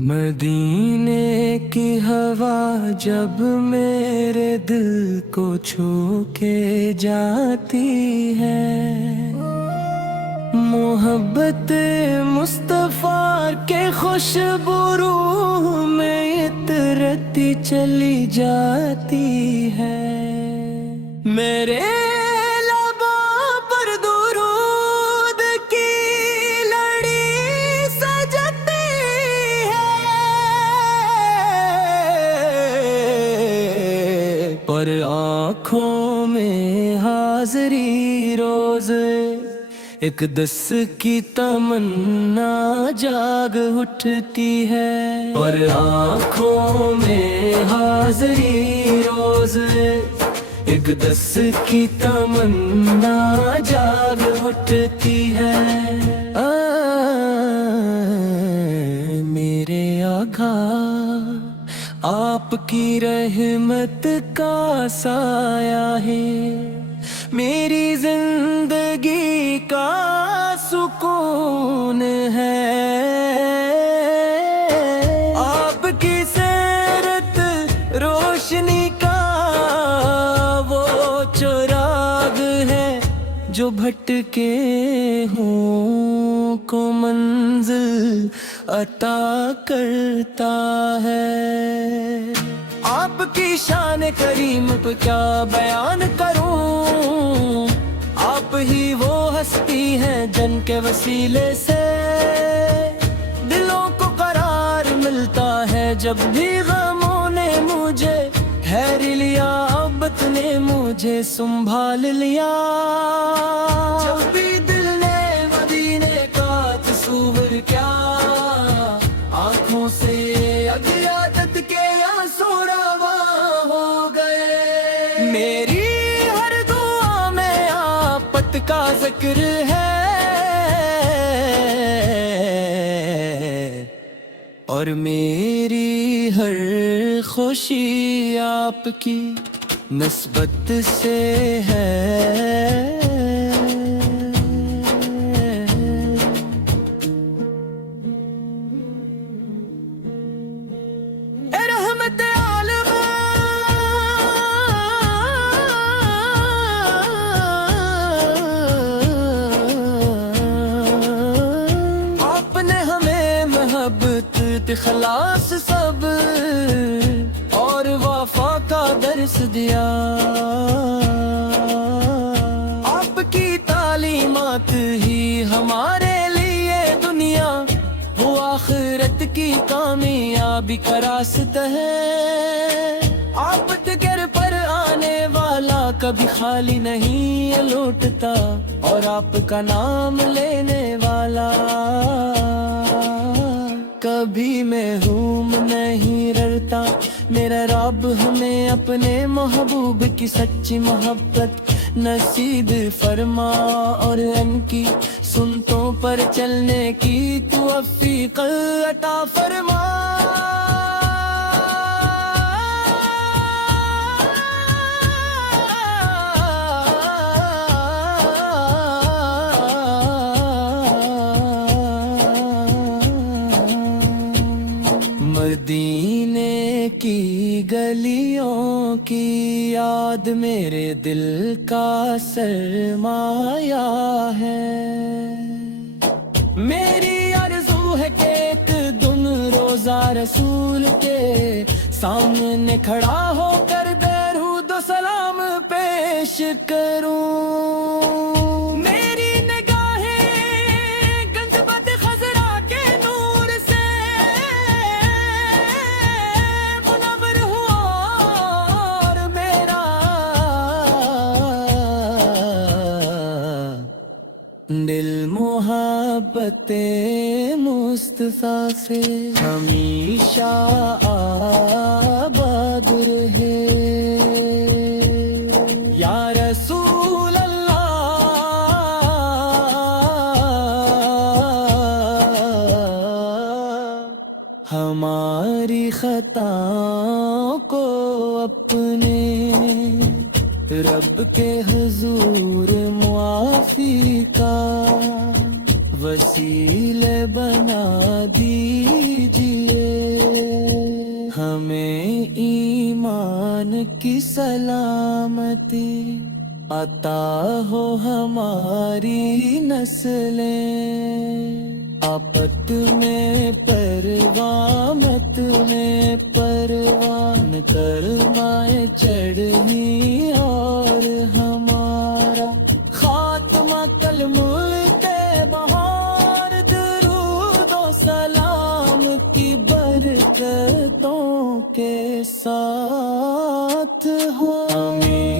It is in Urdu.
مدینے کی ہوا جب میرے دل کو چھو کے جاتی ہے، محبت مصطفیٰ کے خوشبو روح میں اترتی چلی جاتی ہے۔ میرے لبوں پر درود کی لڑی سجتی ہے، پر آنکھوں میں حاضری روز ایک دس کی تمنا جاگ اٹھتی ہے، اور آنکھوں میں حاضری روز ایک دس کی تمنا جاگ اٹھتی ہے۔ میرے آقا آپ کی رحمت کا سایہ ہے، میری زندگی کا سکون ہے۔ آپ کی سیرت روشنی کا وہ چراغ ہے جو بھٹکے ہوں کو منزل عطا کرتا ہے۔ آپ کی شان کریم پہ کیا بیان کروں، آپ ہی وہ ہستی ہیں جن کے وسیلے سے دلوں کو قرار ملتا ہے۔ جب بھی غموں نے مجھے گھیر لیا، محبت نے مجھے سنبھال لیا۔ جب بھی دل نے مدینے کا تصور کیا، آنکھوں سے عادت کے آنسو روا ہو گئے۔ میری ہر دعا میں آپت کا ذکر ہے، اور میری ہر خوشی آپ کی نسبت سے ہے۔ خلاص سب اور وفا کا درس دیا، آپ کی تعلیمات ہی ہمارے لیے دنیا وہ آخرت کی کامیابی کا راستہ ہے۔ آپ ڈگر پر آنے والا کبھی خالی نہیں لوٹتا، اور آپ کا نام لینے والا کبھی محروم نہیں رہتا۔ میرا رب ہمیں اپنے محبوب کی سچی محبت نصیب فرما، اور ان کی سنتوں پر چلنے کی توفیق عطا فرما۔ مدینے کی گلیوں کی یاد میرے دل کا سرمایہ ہے۔ میری آرزو ہے کہ ایک دن روزہ رسول کے سامنے کھڑا ہو کر درود و سلام پیش کروں۔ دل محبت مصطفیٰ سے ہمیشہ آباد رہے۔ یا رسول اللہ ہماری خطاؤں کو اپنے رب کے حضور معافی کا وسیلہ بنا دیجئے۔ ہمیں ایمان کی سلامتی عطا ہو ہماری نسلیں، آپت میں پرواہ مت میں پروان کرمائے چڑھنی اور ہمارا خاتمہ کل ملک بہار درود و سلام کی برکتوں کے ساتھ ہو۔ آمین۔